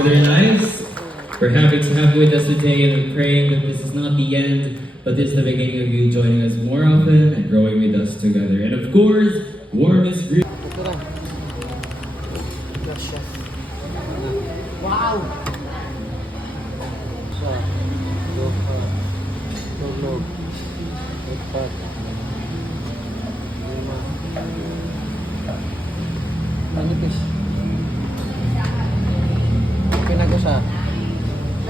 Brother Nice, we're happy to have you with us today, and we're praying that this is not the end, but this is the beginning of you joining us more often and growing with us together. And of course, warmest greetings. Wow! Manipis. Pinagusa.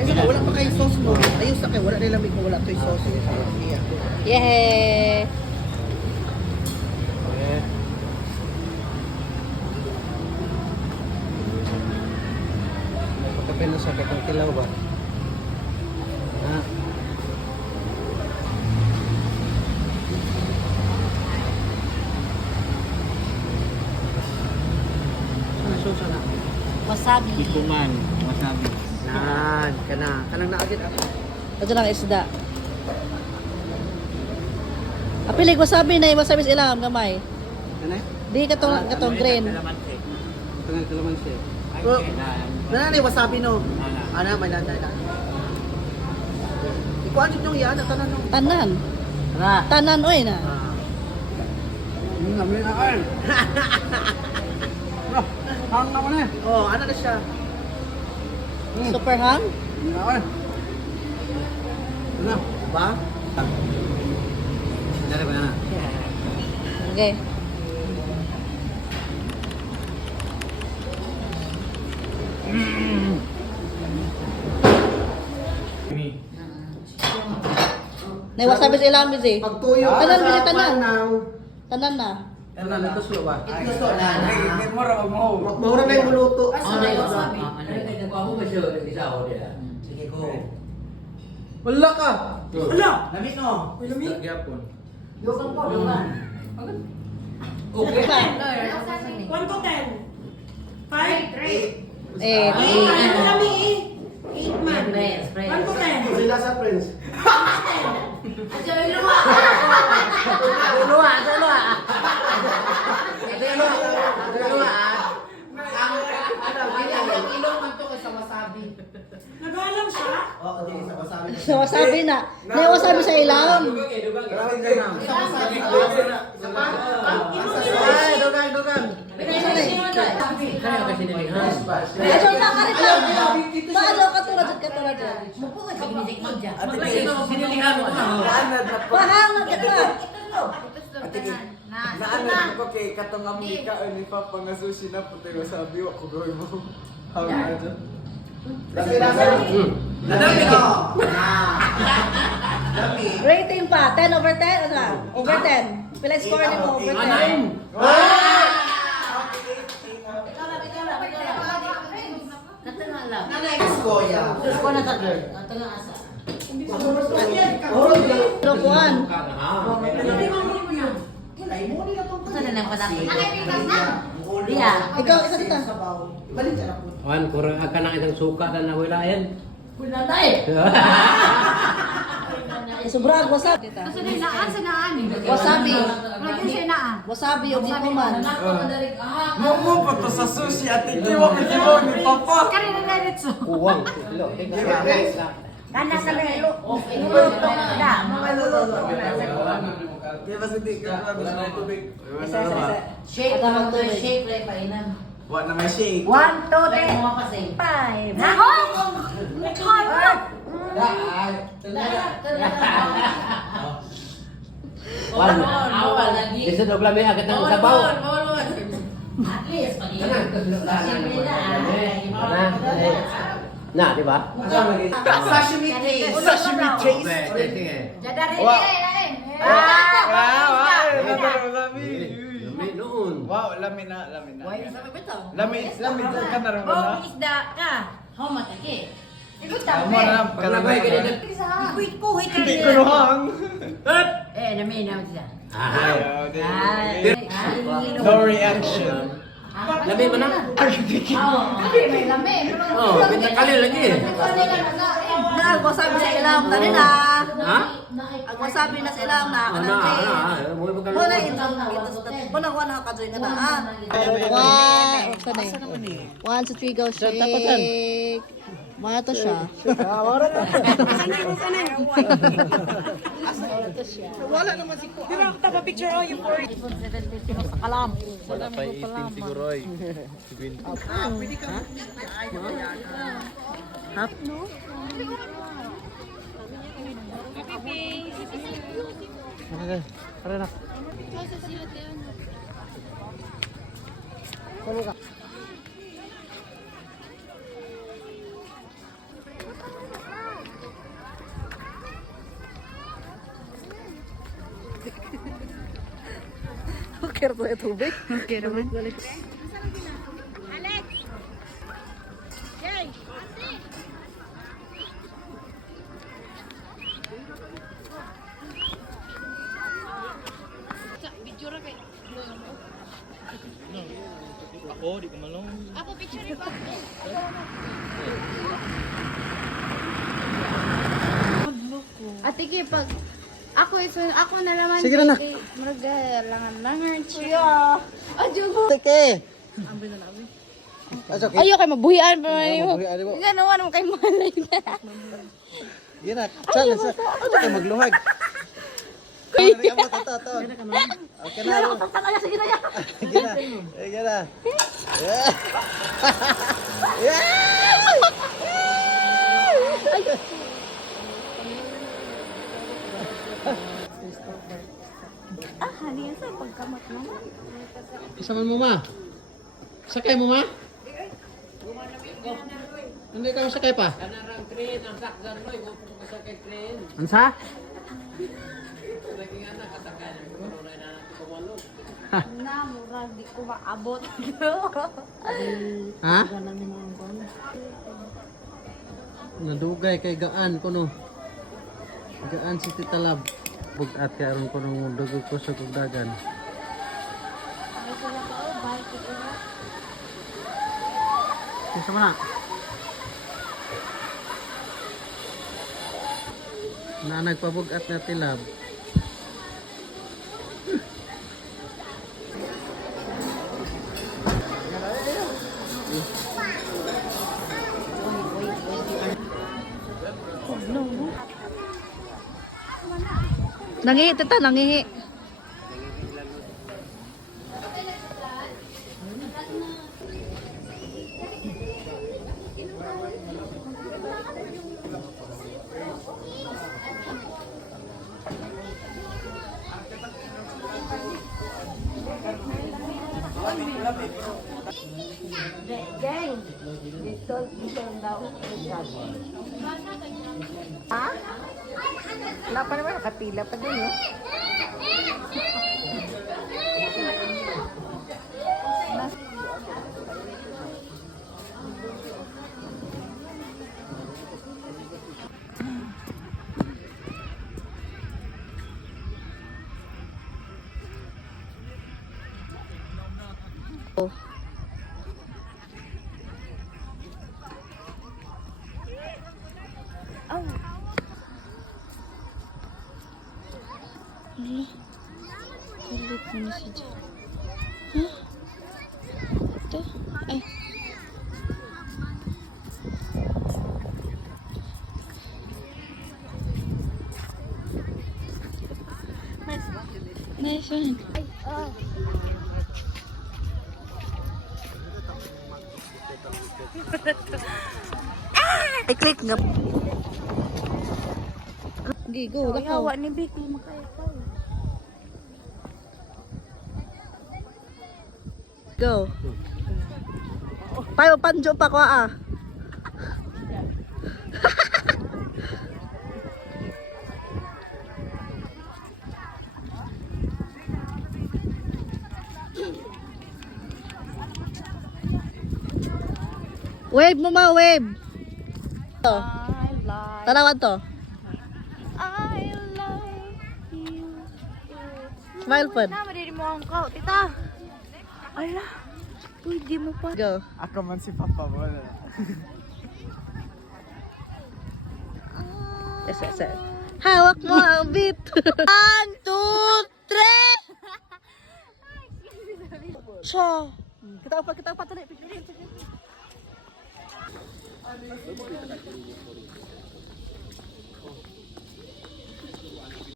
Ay, saka wala pa kayo sauce mo. Ayun sa kayo, wala nilamig mo, wala ito yung sauce. Yehey! Okay. May pagkapin na sa katang kilaw ba? Ha? Ano sauce na? Wasabi. Ikuman, wasabi. Nan, kanang naagit ako. Ito lang isda. Apilig wasabi na wasabi sa ilang gamay. Ano? Di katong green. Ito nga kalamansi. Nanay, wasabi no? Ana, may nanay na. Ikuan yung yan, tanan no? Tanan. Tanan oy na. Ngamin na kan. Hang naman eh. Oh, ano na siya? Super hang. Naman. Ano? Ba? Dari ba na? Okay. Nay wasabi sa ilang bizi. Pagtuyo. Tanan bizi tanan. Tanan na. Ano na ito sulo ba? Ito so na. Hindi mo ra mo. Maura na yung muluto. Ano na yung wasabi? Ano kay nagwaho ba siya isa o dia? Sige ko. Wala ka. Wala. Lamig no. Lamig. Gyapon. Yokan po, yokan. Okay. 1 to 10. 5? 8. Ano kami eh? 8 man. 1 to 10. Sila sa friends. Nag-alam siya? Oo, hindi sa wasabi. Sa wasabi na. Nay wasabi sa ilang. Ay, dugang. Ajo na ka rin lang. Paano ka tulad dyan? Pahang na kita. Naanan ko kay katong Amerika ni Papa nga sushi na puti wasabi wa ko gawin mo. How na dyan? Rating pa. 10 over 10? Ano? Over 10. Pila score ni mo? Over 10. Lokuan. Ikaw, isa kita. Wan, kurang akan ang isang suka na nawilayan. Sobrang wasabi kita. Wasabi. Wasabi yung ikuman. Mo pa to sa sushi at ikiwa ko ni Papa. Kuwang. Kaya mas hindi ka na gusto ng tubig. Shake. Wa na may shake. 1, 2, 3, 5. Nako! Wan. Bisa dog lami agad ng sabaw. At least, pag-iingat. Simple na. Nah, di ba? Sashimi taste. Sashimi taste. Sige. Jadi rin, Wow. rin. Lami noon. Wow, lamin na. Why sa bito? Lamin ka na rin Oh, isda ka. How much ke? Ikut tak. Kalabay ka din. Kuit ko hit Hindi ko nuhang. nami na siya. Ah. No reaction. Lami man na. Oh, may lami. Oh, pinta kali lagi. Na, wasabi sa ilang na rin Ha? Ang wasabi na sa ilang na. Ana, ana. Mo ba Muna muna ko na kajoy nga na. One, sana 1, 2, 3, go shake. Mga to siya. Wala naman si Kuan. Di ba tapa picture oh yung for iPhone 17 sa kalam. Wala pa 18 siguro ay. Pwede ka. Hap. Okay na po yung tubig. Okay naman. Ate Ki, pag ako na naman. Sige na. Langan-langan. Kuya. Adyo ko. Teke. That's okay. Ayaw kayo mabuhian pa man mo. mabuhian mo. Ganawa naman kayo malay na. Yan na. Challenge. Ano kayo magluhag? Kaya mo, to. Okay na. Sige na yan. Sige na. Sige na. Ah, haliyan sa pagkamat mo. Isaman mo ma. Sakay mo ma. Hindi ka masakay pa. Kanarang train ang sakdan loy ko sa kay train. Ansa? Lagi nga nakasakay ng corona na kumalo. Na, murag di ko maabot. Ha? Nadugay kay gaan ko no. Gaan si Tita Lab. Bugat kay aron ko nung dugog ko sa kugdagan. Isa man na. Na nagpabugat na tilab. Nangihi, tita, nangihi. Geng. Dito daw. Ha? Wala pa naman, nakapila pa din, no? Kulit mo na si Jen. Huh? Ito? Ay. Nice one. I-click nga. Sige, go. Ay, hawa ni Vicky. Makaya-kaya. Go. Payo panjo pa ko ah. Wave mo ma, wave. To. Tanawan to. I love you. Smile po. Na, madiri mo ang kao, tita. Ala. Uy, di mo pa. Go. Ako man si Papa mo na. Yes, yes, yes. Hawak mo ang beat. 1, 2, 3. Cha. Kita pa tuloy.